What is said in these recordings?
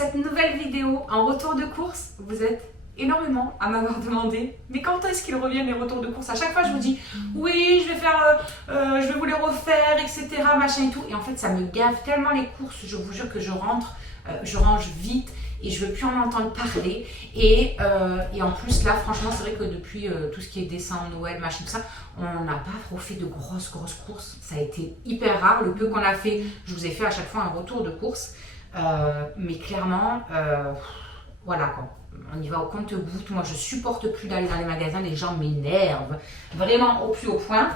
cette nouvelle vidéo en retour de course. Vous êtes énormément à m'avoir demandé mais quand est-ce qu'ils reviennent les retours de course? À chaque fois je vous dis oui, je vais vous les refaire, etc., machin et tout, et en fait ça me gave tellement les courses. Je vous jure que je rentre, je range vite et je veux plus en entendre parler, et en plus là franchement c'est vrai que depuis tout ce qui est décembre, Noël, machin, tout ça, on n'a pas trop fait de grosses courses. Ça a été hyper rare. Le peu qu'on a fait, je vous ai fait à chaque fois un retour de course, mais clairement voilà quoi. On y va au compte-gouttes. Moi, je supporte plus d'aller dans les magasins. Les gens m'énervent vraiment au plus haut point.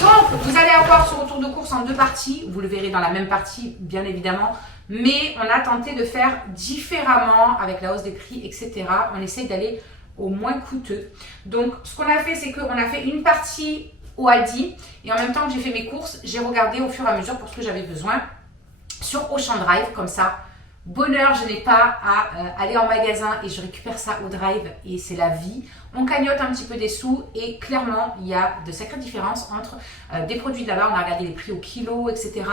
Donc, vous allez avoir ce retour de course en deux parties. Vous le verrez dans la même partie, bien évidemment. Mais on a tenté de faire différemment avec la hausse des prix, etc. On essaye d'aller au moins coûteux. Donc, ce qu'on a fait, c'est qu'on a fait une partie au Aldi. Et en même temps que j'ai fait mes courses, j'ai regardé au fur et à mesure pour ce que j'avais besoin sur Auchan Drive, comme ça. Bonheur, je n'ai pas à aller en magasin et je récupère ça au drive et c'est la vie. On cagnotte un petit peu des sous et clairement, il y a de sacrées différences entre des produits de là-bas. On a regardé les prix au kilo, etc.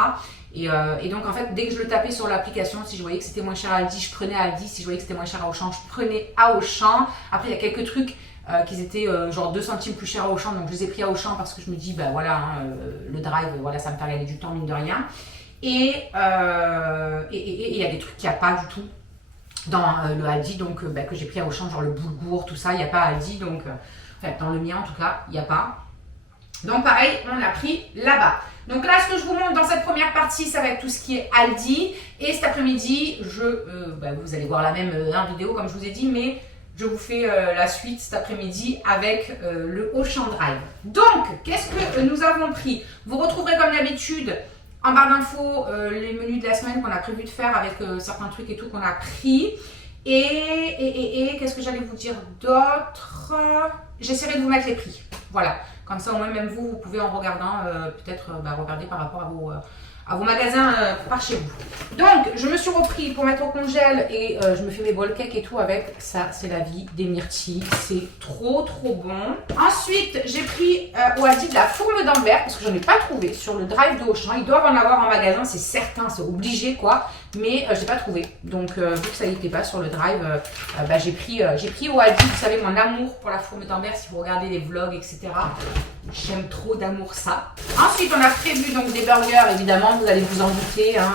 Et donc, en fait, dès que je le tapais sur l'application, si je voyais que c'était moins cher à Aldi, je prenais à Aldi. Si je voyais que c'était moins cher à Auchan, je prenais à Auchan. Après, il y a quelques trucs qui étaient genre 2 centimes plus cher à Auchan. Donc, je les ai pris à Auchan parce que je me dis, bah voilà, hein, le drive, voilà, ça me fait gagner du temps, mine de rien. Et il y a des trucs qu'il n'y a pas du tout dans le Aldi, donc que j'ai pris à Auchan, genre le boulgour, tout ça, il n'y a pas à Aldi, donc enfin, dans le mien en tout cas, il n'y a pas. Donc pareil, on l'a pris là-bas. Donc là, ce que je vous montre dans cette première partie, ça va être tout ce qui est Aldi. Et cet après-midi, vous allez voir la même vidéo comme je vous ai dit, mais je vous fais la suite cet après-midi avec le Auchan Drive. Donc, qu'est-ce que nous avons pris? Vous retrouverez comme d'habitude en barre d'infos, les menus de la semaine qu'on a prévu de faire avec certains trucs et tout qu'on a pris. Et qu'est-ce que j'allais vous dire d'autre? J'essaierai de vous mettre les prix. Voilà. Comme ça, au moins, même vous pouvez en regardant, peut-être regarder par rapport à vos magasins par chez vous. Donc, je me suis repris pour mettre au congèle et je me fais mes bol cakes et tout avec. Ça, c'est la vie, des myrtilles. C'est trop bon. Ensuite, j'ai pris au Aldi de la fourme d'Ambert parce que j'en ai pas trouvé sur le drive de Auchan. Ils doivent en avoir en magasin, c'est certain, c'est obligé quoi. Mais j'ai pas trouvé. Donc, vu que ça n'était pas sur le drive, j'ai pris au Aldi. Vous savez, mon amour pour la fourme d'Ambert, si vous regardez les vlogs, etc. J'aime trop d'amour ça. Ensuite, on a prévu donc des burgers, évidemment, vous allez vous en douter, hein,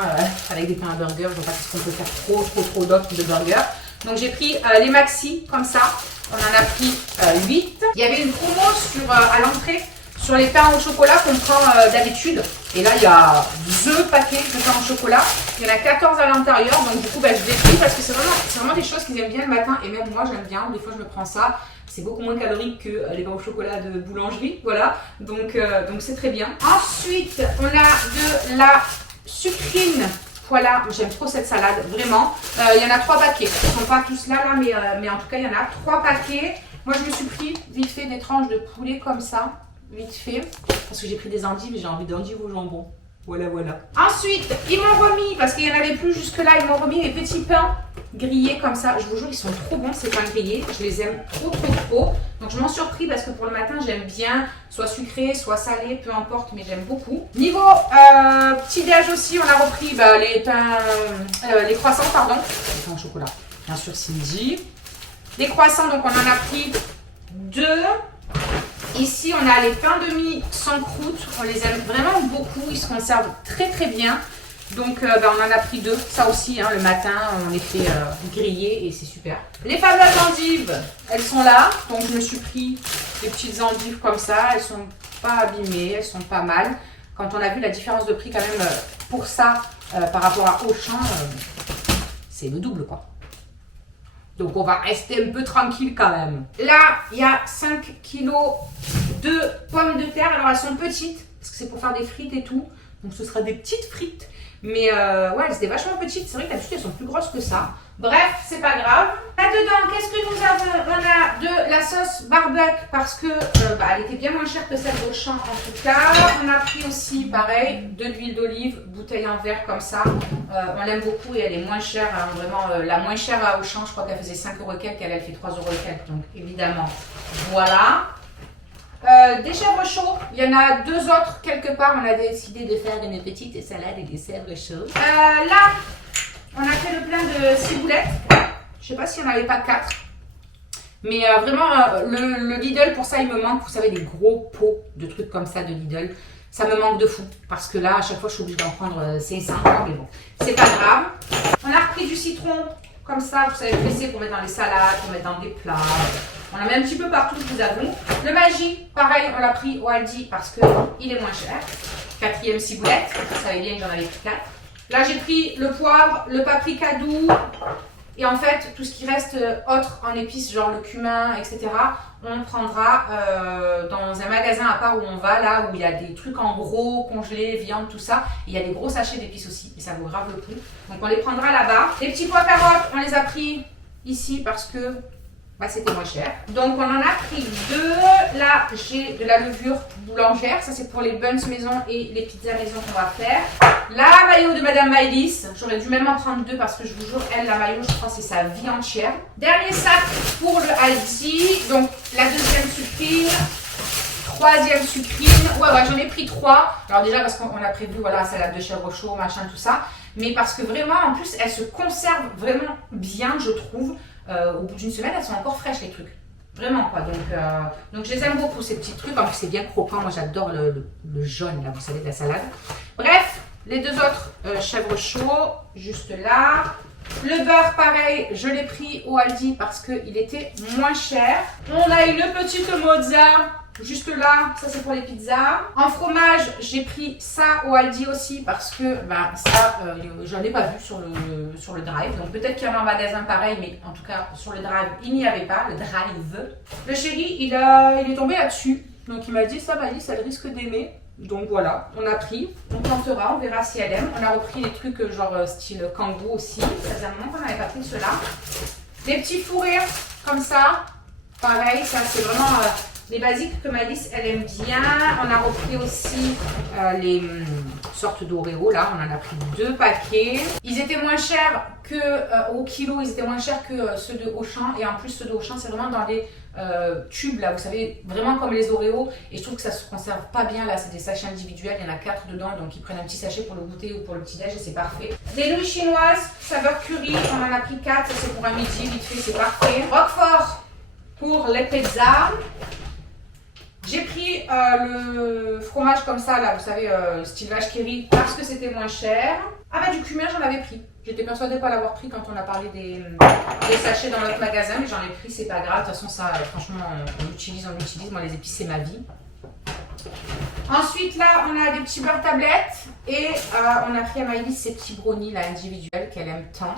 avec des pains à burger. Je ne vois pas ce qu'on peut faire trop d'autres de burgers. Donc, j'ai pris les maxi, comme ça. On en a pris 8. Il y avait une promo à l'entrée sur les pains au chocolat qu'on prend d'habitude. Et là, il y a 2 paquets de pains au chocolat. Il y en a 14 à l'intérieur. Donc, du coup, je l'ai pris parce que c'est vraiment des choses qu'ils aiment bien le matin. Et même moi, j'aime bien. Des fois, je me prends ça. C'est beaucoup moins calorique que les pains au chocolat de boulangerie. Voilà. Donc c'est très bien. Ensuite, on a de la sucrine. Voilà, j'aime trop cette salade, vraiment. Il y en a 3 paquets. Ils ne sont pas tous là, mais en tout cas, il y en a 3 paquets. Moi, je me suis pris vite fait des tranches de poulet comme ça. Vite fait, parce que j'ai pris des endives et j'ai envie d'endives au jambon. Voilà. Ensuite, ils m'ont remis, parce qu'il n'y en avait plus jusque-là, ils m'ont remis les petits pains grillés comme ça. Je vous jure, ils sont trop bons ces pains grillés. Je les aime trop. Donc, je m'en suis repris parce que pour le matin, j'aime bien soit sucré, soit salé, peu importe, mais j'aime beaucoup. Niveau petit-déj aussi, on a repris les croissants, pardon. Les pains au chocolat, bien sûr, Cindy. Les croissants, donc on en a pris 2. Ici, on a les pains de mie sans croûte. On les aime vraiment beaucoup. Ils se conservent très bien. Donc, on en a pris 2. Ça aussi, hein, le matin, on les fait griller et c'est super. Les fameuses endives, elles sont là. Donc, je me suis pris des petites endives comme ça. Elles sont pas abîmées. Elles sont pas mal. Quand on a vu la différence de prix quand même pour ça par rapport à Auchan, c'est le double quoi. Donc, on va rester un peu tranquille quand même. Là, il y a 5 kilos de pommes de terre. Alors, elles sont petites parce que c'est pour faire des frites et tout. Donc, ce sera des petites frites. Mais ouais, elles étaient vachement petites. C'est vrai que d'habitude, elles sont plus grosses que ça. Bref, c'est pas grave. Là-dedans, qu'est-ce que nous avons? On a de la sauce barbecue parce que elle était bien moins chère que celle d'Auchan en tout cas. On a pris aussi, pareil, de l'huile d'olive, bouteille en verre comme ça. On l'aime beaucoup et elle est moins chère. Hein, vraiment, la moins chère à Auchan, je crois qu'elle faisait 5 € et quelques. Elle fait 3 € et quelques. Donc, évidemment, voilà. Des chèvres chauds, il y en a 2 autres quelque part. On a décidé de faire une petite salade et des chèvres chauds. Là, On a fait le plein de ciboulettes. Je sais pas s'il n'y en avait pas 4. Mais vraiment, le Lidl, pour ça, il me manque, vous savez, des gros pots de trucs comme ça de Lidl. Ça me manque de fou. Parce que là, à chaque fois, je suis obligée d'en prendre 500. Mais bon, c'est pas grave. On a repris du citron, comme ça, vous savez, pressé pour mettre dans les salades, pour mettre dans des plats. On en met un petit peu partout, nous avons. Le Maggi, pareil, on l'a pris au Aldi parce qu'il est moins cher. 4e ciboulette, vous savez bien que j'en avais pris 4. Là, j'ai pris le poivre, le paprika doux. Et en fait, tout ce qui reste autre en épices, genre le cumin, etc., on prendra dans un magasin à part où on va, là où il y a des trucs en gros, congelés, viande, tout ça. Et il y a des gros sachets d'épices aussi, et ça vaut grave le prix. Donc on les prendra là-bas. Les petits pois carottes, on les a pris ici parce que c'était moins cher. Donc on en a pris 2. Là, j'ai de la levure boulangère. Ça, c'est pour les buns maison et les pizzas maison qu'on va faire. La mayo de Madame Maëlys. J'aurais dû même en prendre 2 parce que je vous jure, elle, la mayo, je crois, c'est sa vie entière. Dernier sac pour le Aldi. Donc la 2e sucrine. 3e sucrine. Ouais, j'en ai pris 3. Alors déjà parce qu'on a prévu, voilà, salade de chèvre chaud, machin, tout ça. Mais parce que vraiment, en plus, elle se conserve vraiment bien, je trouve. Au bout d'une semaine, elles sont encore fraîches, les trucs. Vraiment, quoi. Donc je les aime beaucoup, ces petits trucs. En plus, c'est bien croquant. Moi, j'adore le jaune, là, vous savez, de la salade. Bref, les 2 autres chèvres chaud, juste là. Le beurre, pareil, je l'ai pris au Aldi parce qu'il était moins cher. On a une petite mozza. Juste là, ça c'est pour les pizzas. En fromage, j'ai pris ça au Aldi aussi parce que ça, j'en ai pas vu sur le drive. Donc peut-être qu'il y en a en magasin pareil, mais en tout cas sur le drive, il n'y avait pas, le drive. Le chéri, il est tombé là-dessus. Donc il m'a dit, ça Maëlys, elle risque d'aimer. Donc voilà, on a pris, on tentera, on verra si elle aime. On a repris les trucs genre style kangourou aussi. Ça faisait un moment qu'on n'avait pas pris ceux-là. Des petits fous rires comme ça. Pareil, ça c'est vraiment... les basiques que Maëlys, elle aime bien. On a repris aussi les sortes d'Oreo. Là, on en a pris 2 paquets. Ils étaient moins chers que au kilo. Ils étaient moins chers que ceux de Auchan. Et en plus, ceux de Auchan, c'est vraiment dans les tubes. Là, vous savez, vraiment comme les Oreos. Et je trouve que ça se conserve pas bien. Là, c'est des sachets individuels. Il y en a 4 dedans. Donc, ils prennent un petit sachet pour le goûter ou pour le petit-déj. Et c'est parfait. Des nouilles chinoises, saveur curry. On en a pris 4. Ça, c'est pour un midi. Vite fait, c'est parfait. Roquefort pour les pizzas. J'ai pris le fromage comme ça, là, vous savez, style vache qui rit, parce que c'était moins cher. Ah bah du cumin, j'en avais pris. J'étais persuadée de pas l'avoir pris quand on a parlé des sachets dans notre magasin, mais j'en ai pris, c'est pas grave. De toute façon, ça, franchement, on utilise. Moi, les épices, c'est ma vie. Ensuite, là, on a des petits beurres tablettes et on a pris à Maëlys ces petits brownies là, individuels qu'elle aime tant.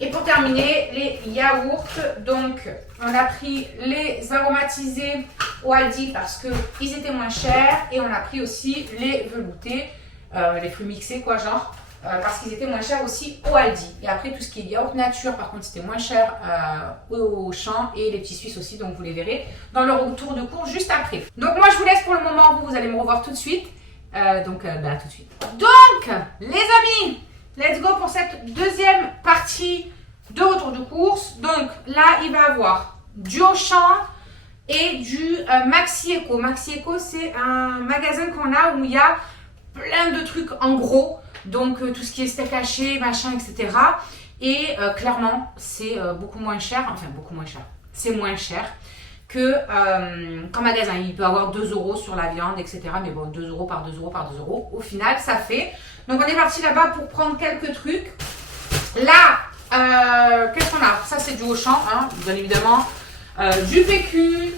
Et pour terminer, les yaourts. Donc, on a pris les aromatisés au Aldi parce qu'ils étaient moins chers. Et on a pris aussi les veloutés, les fruits mixés, quoi, genre. Parce qu'ils étaient moins chers aussi au Aldi. Et après, tout ce qui est yaourt nature, par contre, c'était moins cher au champ. Et les petits suisses aussi, donc vous les verrez dans le retour de cours juste après. Donc moi, je vous laisse pour le moment. Vous allez me revoir tout de suite. Tout de suite. Donc, les amis, let's go pour cette 2e partie de retour de course. Donc là, il va y avoir du Auchan et du Maxi Eco. Maxi Eco, c'est un magasin qu'on a où il y a plein de trucs en gros. Donc tout ce qui est steak haché, machin, etc. Et clairement, c'est beaucoup moins cher. Enfin, beaucoup moins cher. C'est moins cher qu'en magasin. Il peut avoir 2 € sur la viande, etc. Mais bon, 2 € par 2 € par 2 €. Au final, ça fait. Donc on est parti là-bas pour prendre quelques trucs. Là, qu'est-ce qu'on a? Ça, c'est du Auchan, hein, bien évidemment. Du PQ,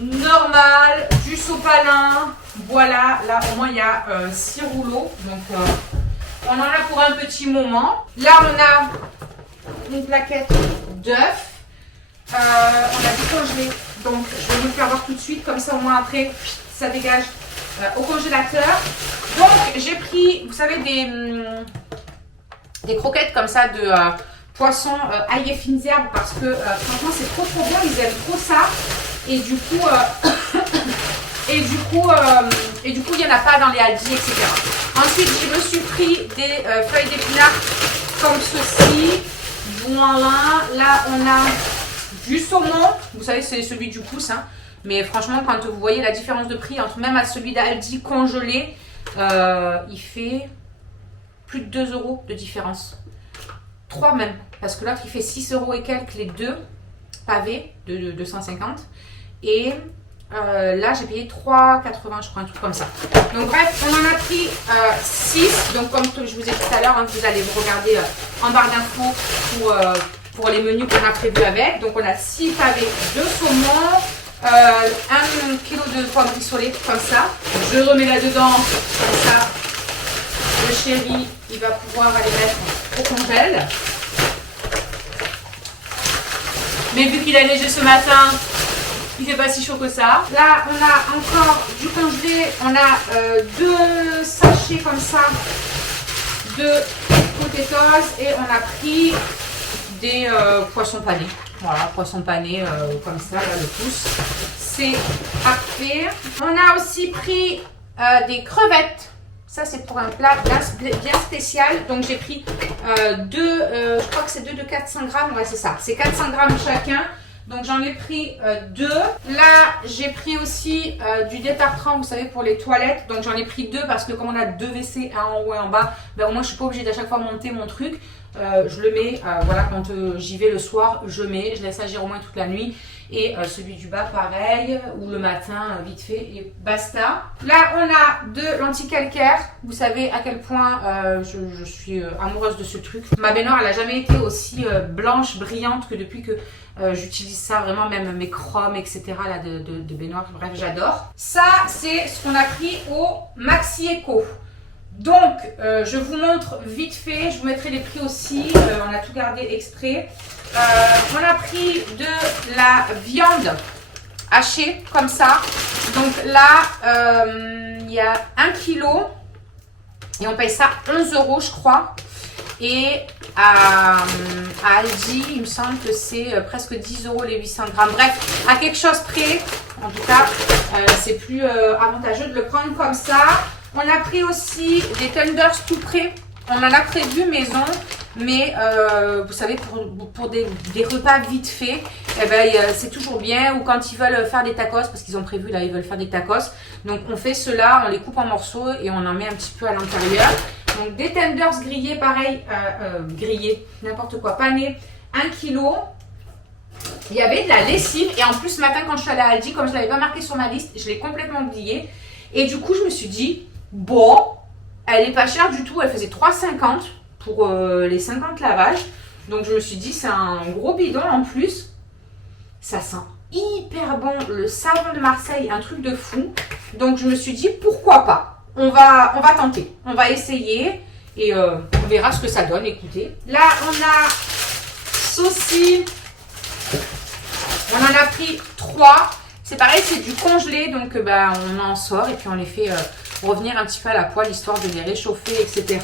normal, du sopalin. Voilà, là au moins il y a 6 rouleaux. Donc on en a pour un petit moment. Là, on a une plaquette d'œufs. On a décongelé. Donc je vais vous le faire voir tout de suite. Comme ça, au moins après, ça dégage au congélateur. Donc j'ai pris, vous savez, des croquettes comme ça de poisson ail et fines herbes. Parce que franchement, c'est trop bon. Ils aiment trop ça. Et du coup, il n'y en a pas dans les Aldi, etc. Ensuite, je me suis pris des feuilles d'épinards comme ceci. Voilà, là on a du saumon. Vous savez, c'est celui du pouce. Hein. Mais franchement, quand vous voyez la différence de prix entre même à celui d'Aldi congelé, il fait plus de 2 € de différence. 3 même. Parce que l'autre, il fait 6 € et quelques les deux pavés de 250. Et là, j'ai payé 3,80, je crois, un truc comme ça. Donc bref, on en a pris 6. Donc comme je vous ai dit tout à l'heure, hein, vous allez vous regarder en barre d'infos pour les menus qu'on a prévus avec. Donc on a 6 pavés de saumon, 1 kg de poivre rissolé comme ça. Je remets là-dedans, comme ça, le chéri, il va pouvoir aller mettre au congèle. Mais vu qu'il a neigé ce matin, il fait pas si chaud que ça. Là, on a encore du congelé. On a 2 sachets comme ça de potatoes et on a pris des poissons panés. Voilà, poissons panés comme ça, là, le pouce. C'est parfait. On a aussi pris des crevettes. Ça, c'est pour un plat bien spécial. Donc, j'ai pris je crois que c'est 2 de 400 grammes. Ouais, c'est ça. C'est 400 grammes chacun. Donc, j'en ai pris 2. Là, j'ai pris aussi du détartrant, vous savez, pour les toilettes. Donc, j'en ai pris 2 parce que comme on a 2 WC, un en haut et en bas, ben, au moins, je suis pas obligée d'à chaque fois monter mon truc. Je le mets, voilà, quand j'y vais le soir, je laisse agir au moins toute la nuit. Et celui du bas, pareil, ou le matin, vite fait, et basta. Là, on a de l'anti-calcaire. Vous savez à quel point je suis amoureuse de ce truc. Ma baignoire, elle n'a jamais été aussi blanche, brillante que depuis que j'utilise ça. Vraiment, même mes chromes, etc. Là, de baignoire. Bref, j'adore. Ça, c'est ce qu'on a pris au Maxi Eco. Donc, je vous montre vite fait. Je vous mettrai les prix aussi. On a tout gardé exprès. On a pris de la viande hachée comme ça. Donc là, il y a 1 kg et on paye ça 11 € je crois. Et à Aldi, il me semble que c'est presque 10 € les 800 grammes. Bref, à quelque chose près. En tout cas, c'est plus avantageux de le prendre comme ça. On a pris aussi des tenders tout prêts. On en a prévu maison. Mais vous savez, pour des repas vite faits, eh ben, c'est toujours bien. Ou quand ils veulent faire des tacos, parce qu'ils ont prévu là, ils veulent faire des tacos. Donc on fait cela, on les coupe en morceaux et on en met un petit peu à l'intérieur. Donc des tenders grillés, pareil, grillés, n'importe quoi, panés, 1 kg. Il y avait de la lessive et en plus ce matin quand je suis allée à Aldi, comme je ne l'avais pas marqué sur ma liste, je l'ai complètement oublié. Et du coup je me suis dit, bon, elle est pas chère du tout, elle faisait 3,50 pour les 50 lavages. Donc je me suis dit, c'est un gros bidon en plus. Ça sent hyper bon, le savon de Marseille, un truc de fou. Donc je me suis dit, pourquoi pas. On va tenter, on va essayer et on verra ce que ça donne, écoutez. Là, on a saucis, on en a pris 3. C'est pareil, c'est du congelé, donc on en sort et puis on les fait revenir un petit peu à la poêle, histoire de les réchauffer, etc.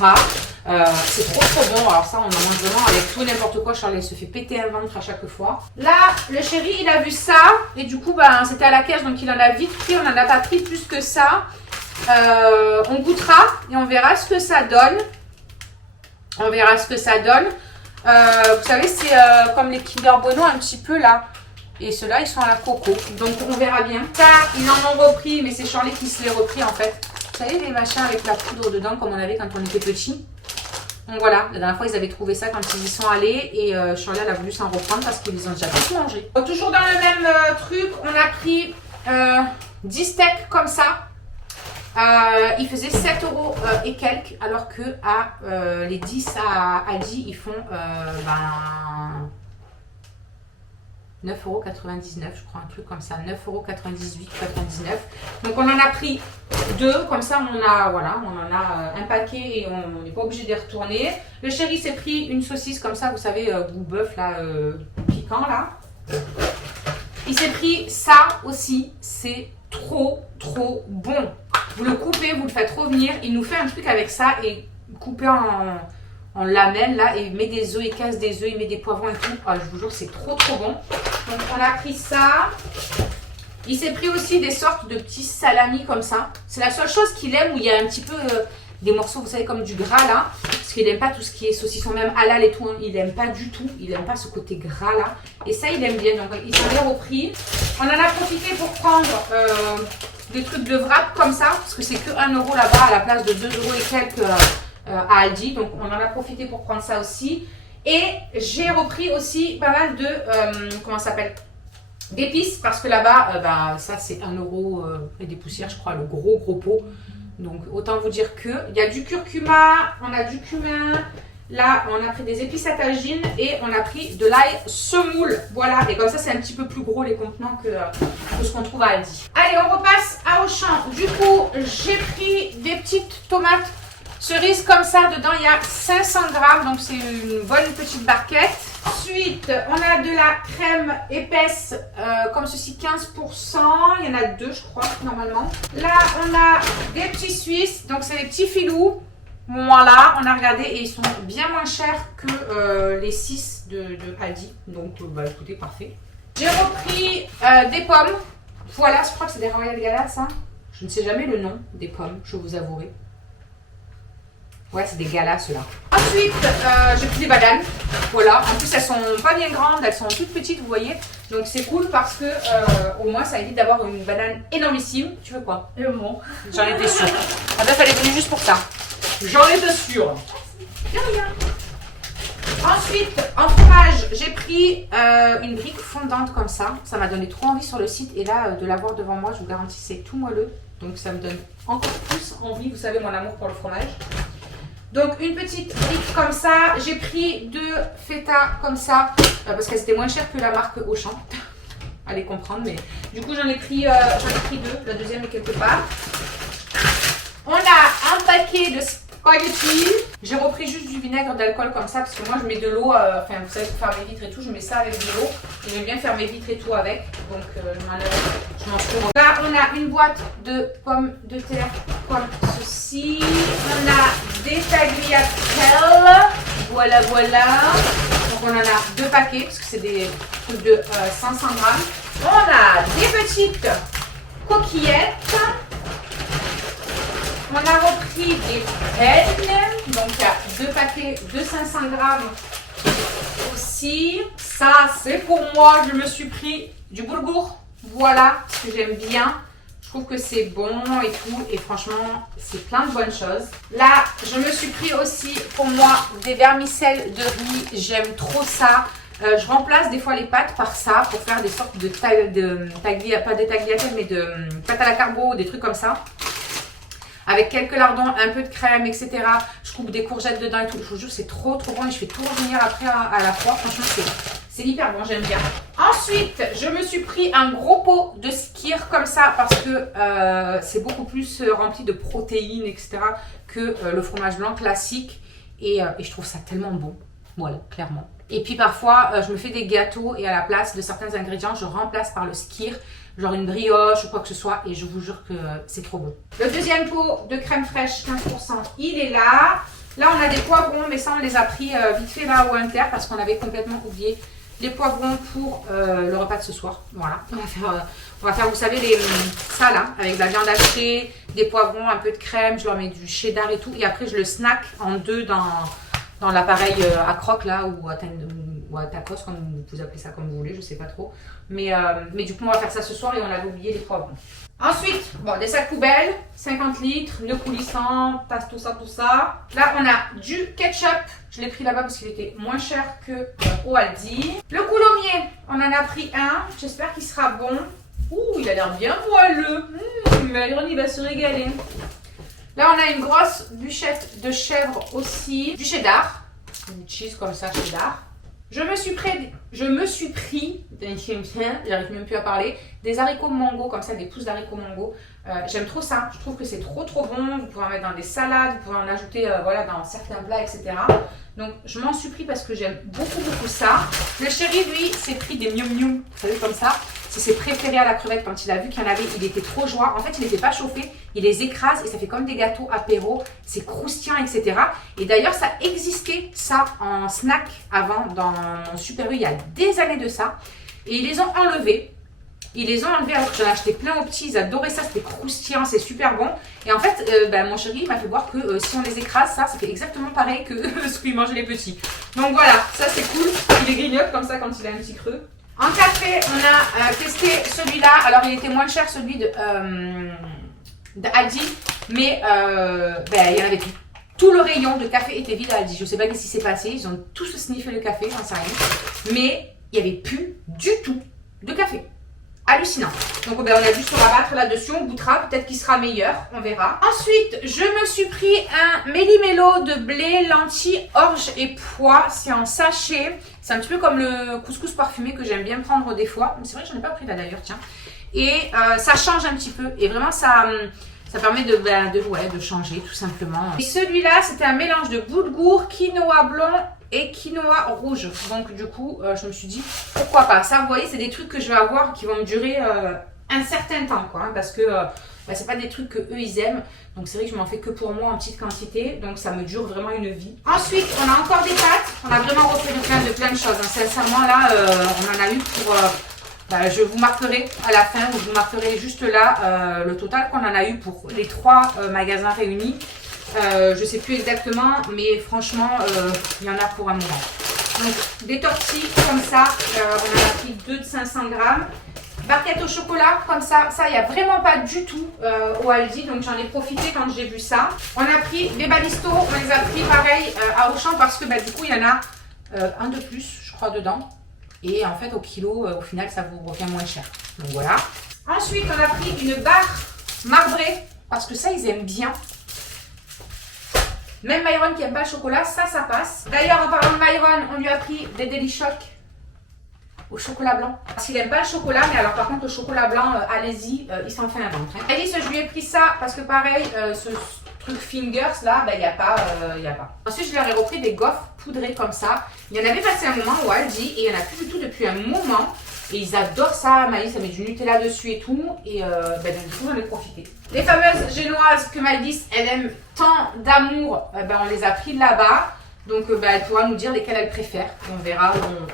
C'est trop bon. Alors ça, on en mange vraiment avec tout et n'importe quoi. Charles, se fait péter un ventre à chaque fois. Là, le chéri, il a vu ça et du coup, c'était à la caisse, donc il en a vite pris. On n'en a pas pris plus que ça. On goûtera et on verra ce que ça donne. On verra ce que ça donne. Vous savez, c'est comme les Kinder Bueno un petit peu là. Et ceux-là, ils sont à la coco. Donc, on verra bien. Ça, ils en ont repris, mais c'est Charlie qui se les repris en fait. Vous savez, les machins avec la poudre dedans, comme on avait quand on était petit. Donc voilà, la dernière fois, ils avaient trouvé ça quand ils y sont allés. Et Charlie, elle a voulu s'en reprendre parce qu'ils les ont déjà tous mangés. Donc, toujours dans le même truc, on a pris 10 steaks comme ça. Ils faisaient 7 € et quelques, alors que les 10 à Aldi, ils font 9,99 €, je crois, un truc comme ça, 9,98 €, 99. Donc on en a pris 2, comme ça on en a un paquet et on n'est pas obligé de les retourner. Le chéri s'est pris une saucisse comme ça, vous savez, goût bœuf là, piquant là. Il s'est pris ça aussi, c'est trop bon. Vous le coupez, vous le faites revenir, il nous fait un truc avec ça et coupé en lamelles là et il met des œufs, il casse des œufs, il met des poivrons et tout. Je vous jure, c'est trop bon. Donc on a pris ça. Il s'est pris aussi des sortes de petits salamis comme ça. C'est la seule chose qu'il aime où il y a un petit peu des morceaux, vous savez, comme du gras là. Parce qu'il n'aime pas tout ce qui est saucisson, même halal et tout. Hein. Il n'aime pas du tout. Il n'aime pas ce côté gras là. Et ça, il aime bien. Donc il s'en est repris. On en a profité pour prendre des trucs de wrap comme ça. Parce que c'est que 1 € là-bas à la place de 2 € et quelques à Aldi. Donc on en a profité pour prendre ça aussi. Et j'ai repris aussi pas mal de, comment ça s'appelle, d'épices, parce que là-bas, ça c'est 1 euro et des poussières, je crois, le gros pot. Donc autant vous dire que il y a du curcuma, on a du cumin, là on a pris des épices à tagine et on a pris de l'ail semoule. Voilà, et comme ça c'est un petit peu plus gros les contenants que ce qu'on trouve à Aldi. Allez, on repasse à Auchan. Du coup, j'ai pris des petites tomates cerises comme ça. Dedans il y a 500 grammes, donc c'est une bonne petite barquette. Ensuite, on a de la crème épaisse, comme ceci, 15%. Il y en a 2, je crois, normalement. Là, on a des petits Suisses, donc c'est des petits filous. Voilà, on a regardé et ils sont bien moins chers que les 6 de Aldi. Donc, écoutez, parfait. J'ai repris des pommes. Voilà, je crois que c'est des Royal Gala, ça. Je ne sais jamais le nom des pommes, je vous avouerai. Ouais, c'est des galas ceux-là. Ensuite, j'ai pris des bananes. Voilà, en plus elles sont pas bien grandes, elles sont toutes petites, vous voyez. Donc c'est cool parce que au moins ça évite d'avoir une banane énormissime. Tu veux quoi? Bon. J'en étais sûre. La meuf elle est venue juste pour ça. J'en étais sûre. Rien. Ensuite, en fromage, j'ai pris une brique fondante comme ça. Ça m'a donné trop envie sur le site. Et là, de l'avoir devant moi, je vous garantis, c'est tout moelleux. Donc ça me donne encore plus envie. Vous savez mon amour pour le fromage. Donc une petite brique comme ça, j'ai pris 2 feta comme ça, parce qu'elles étaient moins chères que la marque Auchan. Allez comprendre, mais du coup j'en ai pris 2, la deuxième est quelque part. On a un paquet de spaghetti. J'ai repris juste du vinaigre d'alcool comme ça, parce que moi je mets de l'eau, vous savez pour faire mes vitres et tout, je mets ça avec de l'eau. Et j'aime bien faire mes vitres et tout avec, donc je m'en fous. Là on a une boîte de pommes de terre comme ceci. On a des tagliatelles, voilà. Donc on en a 2 paquets, parce que c'est des trucs de 500 grammes. On a des petites coquillettes. On a repris des peines, donc il y a 2 paquets de 500 grammes aussi. Ça, c'est pour moi, je me suis pris du boulgour. Voilà, ce que j'aime bien. Je trouve que c'est bon et tout. Et franchement, c'est plein de bonnes choses. Là, je me suis pris aussi pour moi des vermicelles de riz. J'aime trop ça. Je remplace des fois les pâtes par ça pour faire des sortes de pas des tagliatelles, mais de pâtes à la carbo, des trucs comme ça. Avec quelques lardons, un peu de crème, etc. Je coupe des courgettes dedans et tout. Je vous jure, c'est trop bon et je fais tout revenir après à la fois. Franchement, c'est hyper bon, j'aime bien. Ensuite, je me suis pris un gros pot de skyr comme ça parce que c'est beaucoup plus rempli de protéines, etc. que le fromage blanc classique. Et je trouve ça tellement bon. Voilà, clairement. Et puis parfois, je me fais des gâteaux et à la place de certains ingrédients, je remplace par le skyr. Genre une brioche ou quoi que ce soit, et je vous jure que c'est trop bon. Le deuxième pot de crème fraîche 15%, il est là. Là on a des poivrons, mais ça on les a pris vite fait là au Inter parce qu'on avait complètement oublié les poivrons pour le repas de ce soir. Voilà, on va faire vous savez ça là, avec de la viande hachée, des poivrons, un peu de crème, je leur mets du cheddar et tout, et après je le snack en 2 dans l'appareil à croque là, ou à tacos, comme vous appelez ça comme vous voulez, je sais pas trop. Mais du coup, on va faire ça ce soir et on avait oublié les poivrons. Ensuite, bon, des sacs poubelles, 50 litres, le coulissant, tasse, tout ça. Là, on a du ketchup. Je l'ai pris là-bas parce qu'il était moins cher que au Aldi. Le coulommiers, on en a pris un. J'espère qu'il sera bon. Ouh, il a l'air bien moelleux. Il va se régaler. Là, on a une grosse bûchette de chèvre aussi. Du cheddar. Du cheese comme ça, cheddar. Je me suis pris, j'arrive même plus à parler, des haricots mango, comme ça, des pousses d'haricots mango. J'aime trop ça, je trouve que c'est trop bon. Vous pouvez en mettre dans des salades, vous pouvez en ajouter voilà, dans certains plats, etc. Donc je m'en suis pris parce que j'aime beaucoup ça. Le chéri, lui, s'est pris des mium mium, vous savez, comme ça. C'est ses préférés à la crevette. Quand il a vu qu'il y en avait, il était trop joie. En fait, il n'était pas chauffé, il les écrase et ça fait comme des gâteaux apéro. C'est croustillant, etc. Et d'ailleurs, ça existait, ça, en snack avant, dans mon Super U, il y a des années de ça. Et ils les ont enlevés. Ils les ont enlevés alors que j'en ai acheté plein aux petits. Ils adoraient ça, c'était croustillant, c'est super bon. Et en fait, mon chéri m'a fait voir que si on les écrase, ça fait exactement pareil que ce qu'ils mangeaient les petits. Donc voilà, ça c'est cool. Il les grignote comme ça quand il a un petit creux. En café, on a testé celui-là. Alors, il était moins cher, celui de Aldi. Mais il y en avait plus. Tout le rayon de café était vide à Aldi. Je ne sais pas ce qui s'est passé. Ils ont tous sniffé le café, j'en sais rien. Mais il n'y avait plus du tout de café. Hallucinant. Donc ben, on a dû se rabattre là-dessus. On goûtera. Peut-être qu'il sera meilleur. On verra. Ensuite, je me suis pris un méli-mélo de blé, lentilles, orge et pois. C'est en sachet. C'est un petit peu comme le couscous parfumé que j'aime bien prendre des fois. C'est vrai que j'en ai pas pris là d'ailleurs, tiens. Et ça change un petit peu. Et vraiment, ça permet de changer tout simplement. Et celui-là, c'était un mélange de boulgour, quinoa blanc et quinoa rouge. Donc du coup, je me suis dit, pourquoi pas. Ça, vous voyez, c'est des trucs que je vais avoir qui vont me durer un certain temps, quoi. Hein, parce que c'est pas des trucs que eux, ils aiment. Donc c'est vrai que je m'en fais que pour moi en petite quantité. Donc ça me dure vraiment une vie. Ensuite, on a encore des pâtes. On a vraiment refait plein de choses. Hein. Sincèrement, là, on en a eu pour... je vous marquerai à la fin, je vous marquerai juste là le total qu'on en a eu pour les 3 magasins réunis. Je ne sais plus exactement, mais franchement, il y en a pour un moment. Donc, des tortilles comme ça, on en a pris 2 de 500 grammes. Barquettes au chocolat, comme ça, il n'y a vraiment pas du tout au Aldi, donc j'en ai profité quand j'ai vu ça. On a pris des balistos, on les a pris pareil à Auchan parce que du coup, il y en a un de plus, je crois, dedans. Et en fait, au kilo, au final, ça vous revient moins cher. Donc voilà. Ensuite, on a pris une barre marbrée. Parce que ça, ils aiment bien. Même Myron qui n'aime pas le chocolat, ça passe. D'ailleurs, en parlant de Myron, on lui a pris des Deli Choc au chocolat blanc. Parce qu'il n'aime pas le chocolat, mais alors par contre, le chocolat blanc, allez-y, il s'en fait un ventre. Hein. Alice, je lui ai pris ça parce que pareil, ce truc fingers là, il n'y a pas. Ensuite, je leur ai repris des gaufres poudrées comme ça. Il y en avait passé un moment au Aldi et il n'y en a plus du tout depuis un moment. Et ils adorent ça, Maïs, ça met du Nutella dessus et tout. Et du coup, j'en ai profité. Les fameuses génoises que Maïs, elle aime tant d'amour, on les a pris de là-bas. Donc elle pourra nous dire lesquelles elle préfère. On verra,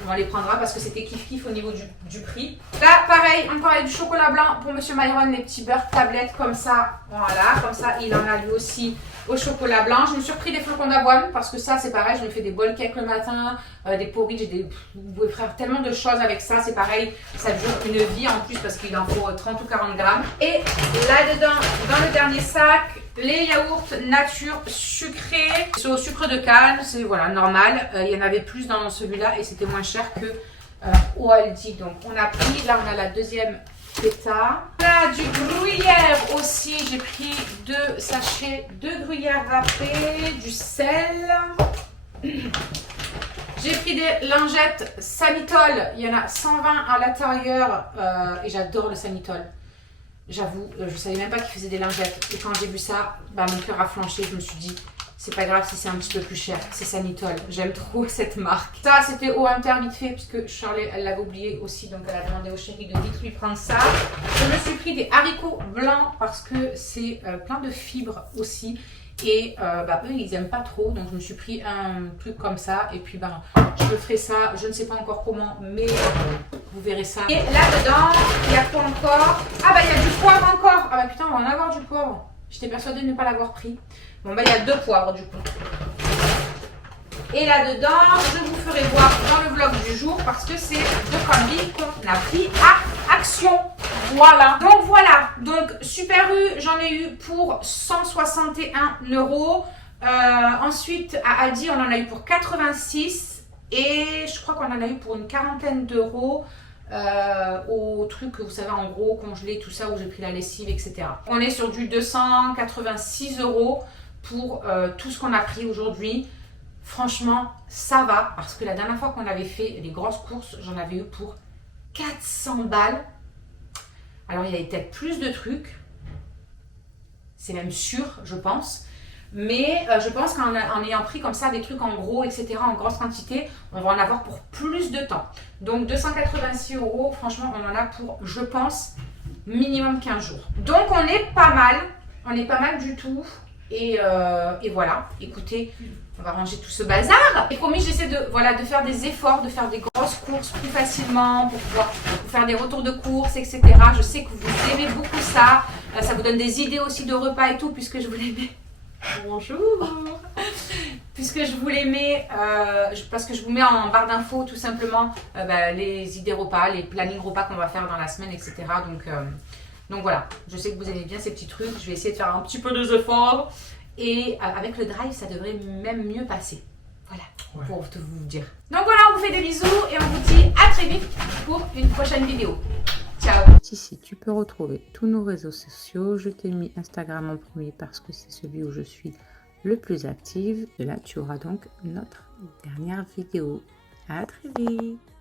on les prendra parce que c'était kiff-kiff au niveau du prix. Là, pareil, encore avec du chocolat blanc pour Monsieur Myron, les petits beurres tablettes comme ça. Voilà, comme ça, il en a lui aussi au chocolat blanc. Je me suis repris des flocons d'avoine parce que ça, c'est pareil, je me fais des bols cake le matin, des porridge, vous pouvez faire tellement de choses avec ça. C'est pareil, ça dure une vie en plus parce qu'il en faut 30 ou 40 grammes. Et là-dedans, dans le dernier sac, les yaourts nature sucrés. C'est au sucre de canne, c'est voilà, normal. Il y en avait plus dans celui-là et c'était moins cher que au Aldi. Donc on a pris, là on a la deuxième feta. On a du gruyère aussi. J'ai pris 2 sachets de gruyère râpée, du sel. J'ai pris des lingettes Sanitol. Il y en a 120 à l'intérieur et j'adore le Sanitol. J'avoue, je ne savais même pas qu'ils faisaient des lingettes. Et quand j'ai vu ça, mon cœur a flanché. Je me suis dit, c'est pas grave si c'est un petit peu plus cher. C'est Sanitol. J'aime trop cette marque. Ça, c'était au Hunter vite fait, puisque Charlie, elle l'avait oublié aussi. Donc, elle a demandé au chéri de vite lui prendre ça. Je me suis pris des haricots blancs parce que c'est plein de fibres aussi. Et eux, ils n'aiment pas trop. Donc, je me suis pris un truc comme ça. Et puis, je me ferai ça. Je ne sais pas encore comment, mais vous verrez ça. Et là-dedans, il y a quoi encore? Il y a du poivre encore. Putain, on va en avoir du poivre. J'étais persuadée de ne pas l'avoir pris. Bon, il y a 2 poivres du coup. Et là-dedans, je vous ferai voir dans le vlog du jour parce que c'est 2 combis qu'on a pris à Action. Voilà. Donc voilà. Donc Super U, j'en ai eu pour 161 €. Ensuite, à Aldi, on en a eu pour 86. Et je crois qu'on en a eu pour une quarantaine d'euros. Au truc, vous savez, en gros, congelé, tout ça, où j'ai pris la lessive, etc. On est sur du 286 € pour tout ce qu'on a pris aujourd'hui. Franchement, ça va, parce que la dernière fois qu'on avait fait les grosses courses, j'en avais eu pour 400 balles. Alors, il y avait peut-être plus de trucs. C'est même sûr, je pense. Mais je pense qu'en ayant pris comme ça des trucs en gros, etc., en grosse quantité, on va en avoir pour plus de temps. Donc 286 €, franchement, on en a pour, je pense, minimum 15 jours. Donc on est pas mal du tout. Et voilà, écoutez, on va ranger tout ce bazar. Et promis, j'essaie de faire des efforts, de faire des grosses courses plus facilement pour pouvoir vous faire des retours de courses, etc. Je sais que vous aimez beaucoup ça. Ça vous donne des idées aussi de repas et tout, puisque je vous les mets. Bonjour. Puisque je vous les mets, parce que je vous mets en barre d'infos tout simplement les idées repas, les plannings repas qu'on va faire dans la semaine, etc. Donc voilà, je sais que vous aimez bien ces petits trucs. Je vais essayer de faire un petit peu des efforts. Et avec le drive, ça devrait même mieux passer. Voilà, Ouais. pour tout vous dire. Donc voilà, on vous fait des bisous et on vous dit à très vite pour une prochaine vidéo. Ciao. Ici, tu peux retrouver tous nos réseaux sociaux. Je t'ai mis Instagram en premier parce que c'est celui où je suis le plus active. Et là, tu auras donc notre dernière vidéo. À très vite!